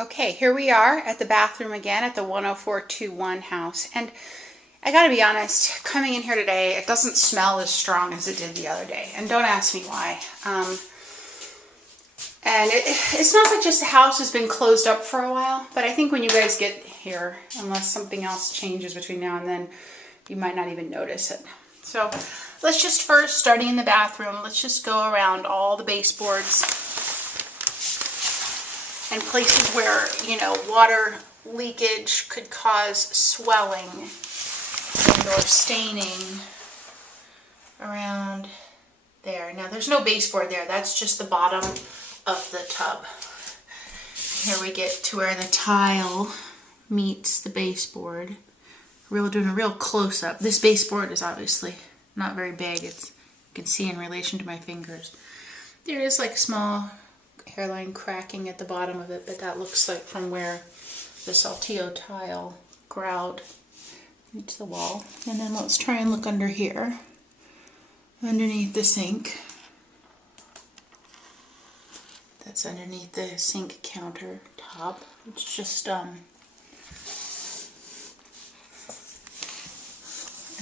Okay, here we are at the bathroom again at the 10421 house. And I gotta be honest, coming in here today, it doesn't smell as strong as it did the other day. And don't ask me why. And it's not like just the house has been closed up for a while, but I think when you guys get here, unless something else changes between now and then, you might not even notice it. So let's just first, starting in the bathroom, let's just go around all the baseboards and places where, you know, water leakage could cause swelling and or staining around there. Now there's no baseboard there, that's just the bottom of the tub. Here we get to where the tile meets the baseboard. Doing a real close-up. This baseboard is obviously not very big. You can see in relation to my fingers. There is like small hairline cracking at the bottom of it, but that looks like from where the saltillo tile grout meets the wall. And then let's try and look under here, underneath the sink. That's underneath the sink countertop. It's just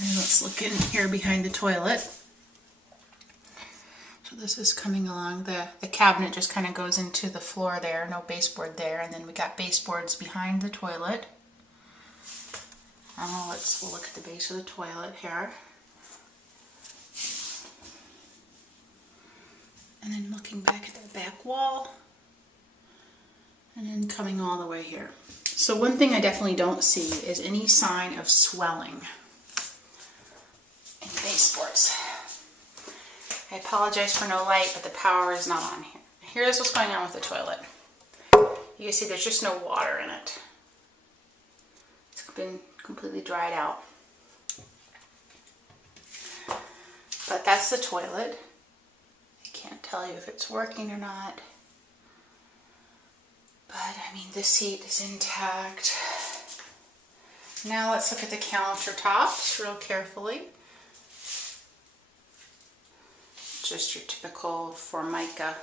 and let's look in here behind the toilet. So this is coming along. The cabinet just kind of goes into the floor there, no baseboard there, and then we got baseboards behind the toilet. We'll look at the base of the toilet here. And then looking back at the back wall. And then coming all the way here. So one thing I definitely don't see is any sign of swelling in baseboards. I apologize for no light, but the power is not on here. Here's what's going on with the toilet. You can see there's just no water in it. It's been completely dried out. But that's the toilet. I can't tell you if it's working or not. But I mean, the seat is intact. Now let's look at the countertops real carefully. Just your typical Formica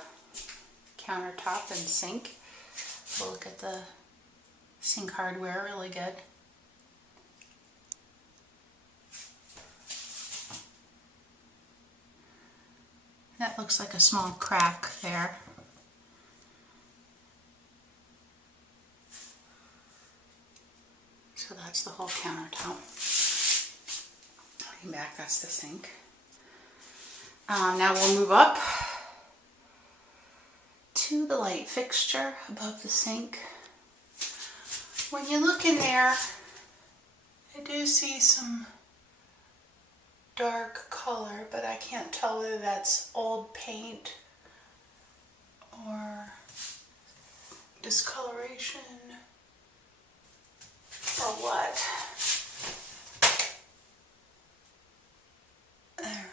countertop and sink. We'll look at the sink hardware, really good. That looks like a small crack there. So that's the whole countertop. Looking back, that's the sink. Now we'll move up to the light fixture above the sink. When you look in there, I do see some dark color, but I can't tell whether that's old paint or discoloration or what. There.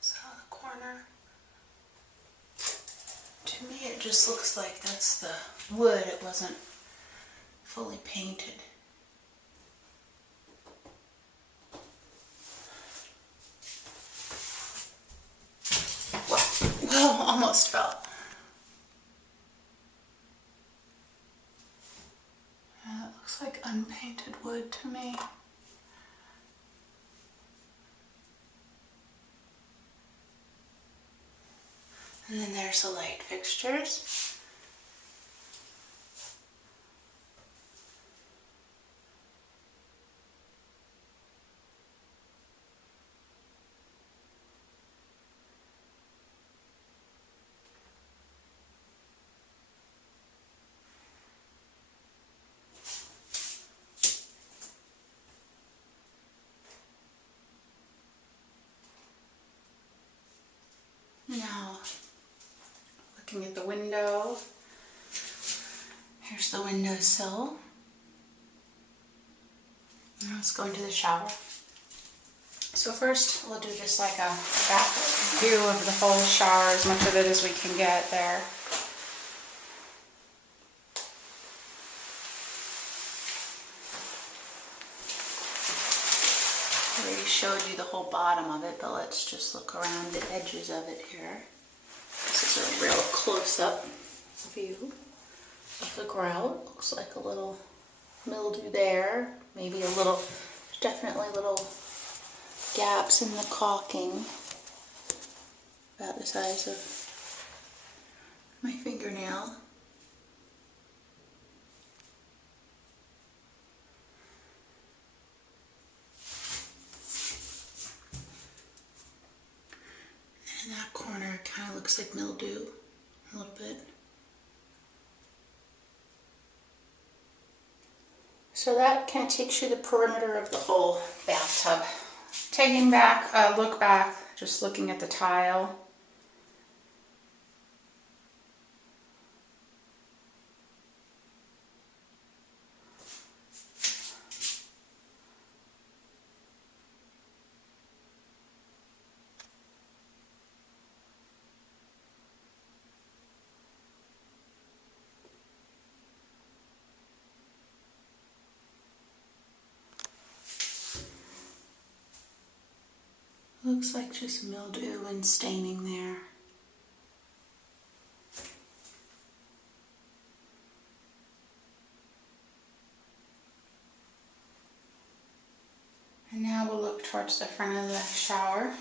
So the corner. To me it just looks like that's the wood. It wasn't fully painted. Well, almost fell. It looks like unpainted wood to me. And then there's the light fixtures. Now, looking at the window, here's the windowsill. Now let's go into the shower. So first we'll do just like a back view of the whole shower, as much of it as we can get there. I already showed you the whole bottom of it, but let's just look around the edges of it here. This is a real close-up view of the grout. Looks like a little mildew there. Maybe a little, definitely little gaps in the caulking. About the size of my fingernail. And that corner kind of looks like mildew a little bit. So that kind of takes you the perimeter of the whole bathtub. Taking back a look back, just looking at the tile. Looks like just mildew and staining there. And now we'll look towards the front of the shower.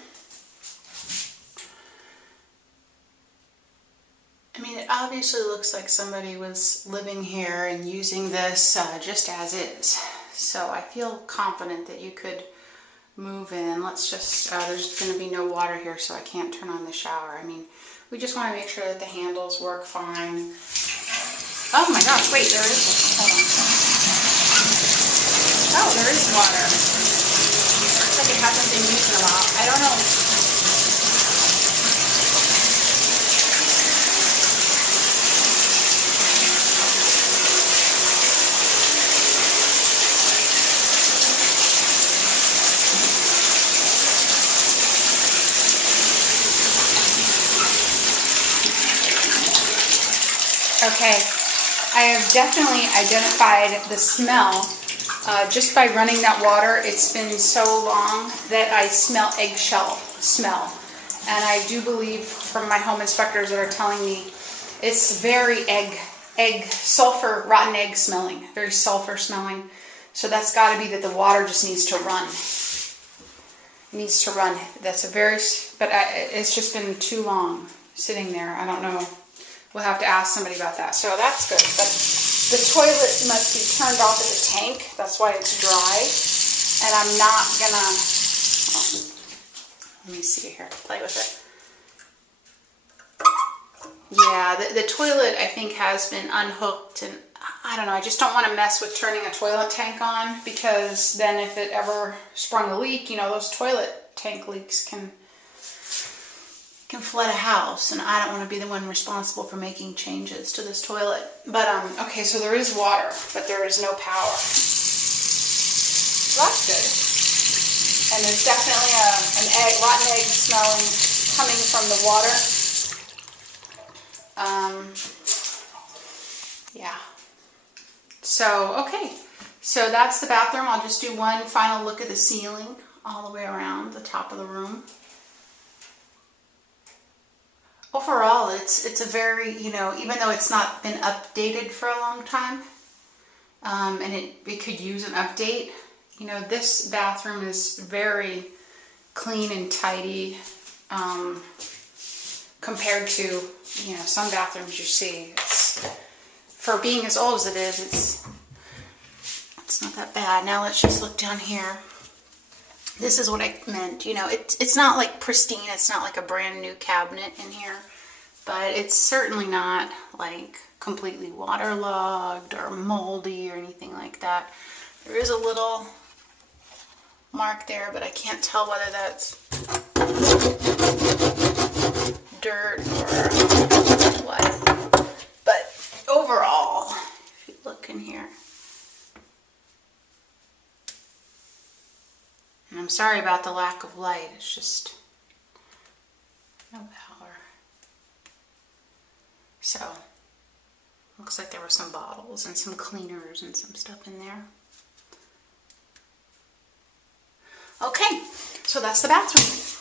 I mean, it obviously looks like somebody was living here and using this just as is. So I feel confident that you could move in. Let's just, there's going to be no water here, so I can't turn on the shower. I mean, we just want to make sure that the handles work fine. Oh my gosh, wait, there is, hold on. Oh, there is water. Looks like it hasn't been used in a while. I don't know. Okay, I have definitely identified the smell just by running that water. It's been so long that I smell eggshell smell. And I do believe from my home inspectors that are telling me it's very sulfur, rotten egg smelling, very sulfur smelling. So that's got to be that the water just needs to run. It needs to run. That's a very, but it's just been too long sitting there. I don't know. We'll have to ask somebody about that. So that's good. But the toilet must be turned off at the tank. That's why it's dry. And I'm not gonna, let me see here, play with it. Yeah, the toilet I think has been unhooked, and I don't know, I just don't want to mess with turning a toilet tank on, because then if it ever sprung a leak, you know, those toilet tank leaks can flood a house, and I don't want to be the one responsible for making changes to this toilet. But okay, so there is water, but there is no power. So that's good. And there's definitely an rotten egg smelling coming from the water. Yeah. So, okay. So that's the bathroom. I'll just do one final look at the ceiling all the way around the top of the room. Overall, it's a very, you know, even though it's not been updated for a long time, and it could use an update, you know, this bathroom is very clean and tidy, compared to, you know, some bathrooms you see. For being as old as it is, it's not that bad. Now let's just look down here. This is what I meant, you know, it's not like pristine, it's not like a brand new cabinet in here, but it's certainly not like completely waterlogged or moldy or anything like that. There is a little mark there, but I can't tell whether that's dirt or what. But overall, if you look in here, and I'm sorry about the lack of light, it's just no power. So, looks like there were some bottles and some cleaners and some stuff in there. Okay, so that's the bathroom.